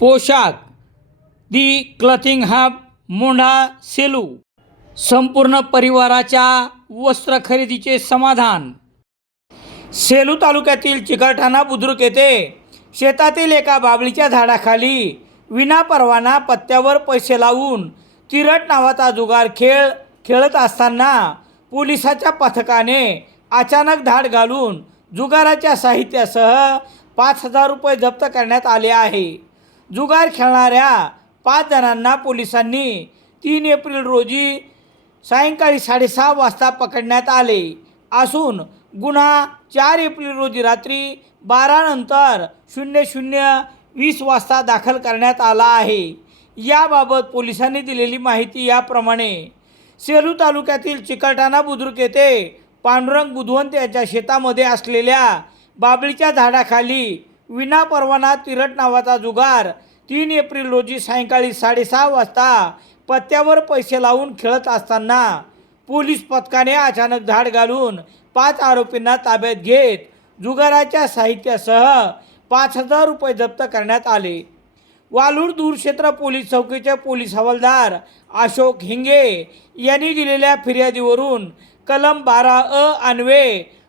पोशाख. The clothing hub Mondha Selu. संपूर्ण परिवाराच्या वस्त्र खरेदीचे समाधान. सेलू तालुक्यातील चिकलठाणा बुद्रुक येथे शेतातील एका बाबळीच्या झाडाखाली विनापरवाना पत्त्यावर पैसे लावून तिरट नावाचा जुगार खेळ खेळत असताना पोलिसाच्या पथकाने अचानक धाड घालून जुगाराच्या साहित्यासह पाच हजार रुपये जप्त करण्यात आले आहे. जुगार खेळणाऱ्या पाच जणांना पोलिसांनी तीन एप्रिल रोजी सायंकाळी साडेसहा वाजता पकडण्यात आले. असून गुन्हा चार एप्रिल रोजी रात्री बारानंतर शून्य शून्य वीस वाजता दाखल करण्यात आला आहे. याबाबत पोलिसांनी दिलेली माहिती याप्रमाणे सेलू तालुक्यातील चिकलठाणा बुद्रुक येथे पांडुरंग बुधवंत यांच्या शेतामध्ये असलेल्या बाबळीच्या झाडाखाली विनापरवाना तिरट नावाचा जुगार. तीन एप्रिल रोजी सायंकाळी साडेसहा वाजता पत्त्यावर पैसे लावून खेळत असताना पोलीस पथकाने अचानक धाड घालून पाच आरोपींना ताब्यात घेत जुगाराच्या साहित्यासह पाच हजार रुपये जप्त करण्यात आले. वालूर दूरक्षेत्र पोलीस चौकीचे पोलीस हवालदार अशोक हिंगे यांनी दिलेल्या फिर्यादीवरून कलम बारा अ अन्वे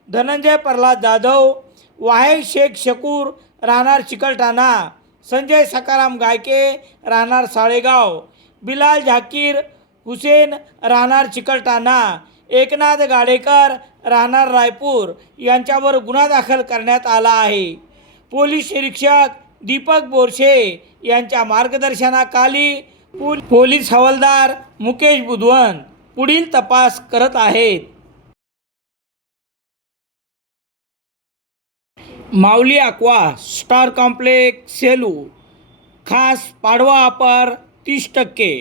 धनंजय प्रल्हाद जाधव वाहेद शेख शकूर राहणार चिकलठाणा. संजय सकाराम गायके राहणार साळेगाव. बिलाल झाकीर हुसेन राहणार चिकलठाणा. एकनाथ गाडेकर राहणार रायपूर. यांच्यावर गुन्हा दाखल करण्यात आला आहे. पोलीस निरीक्षक दीपक बोरशे यांच्या मार्गदर्शनाखाली पोलीस हवालदार मुकेश बुधवन पुढील तपास करत आहेत. Mauli aqua star complex Selu खास पाडवा अपार तीस टक्के.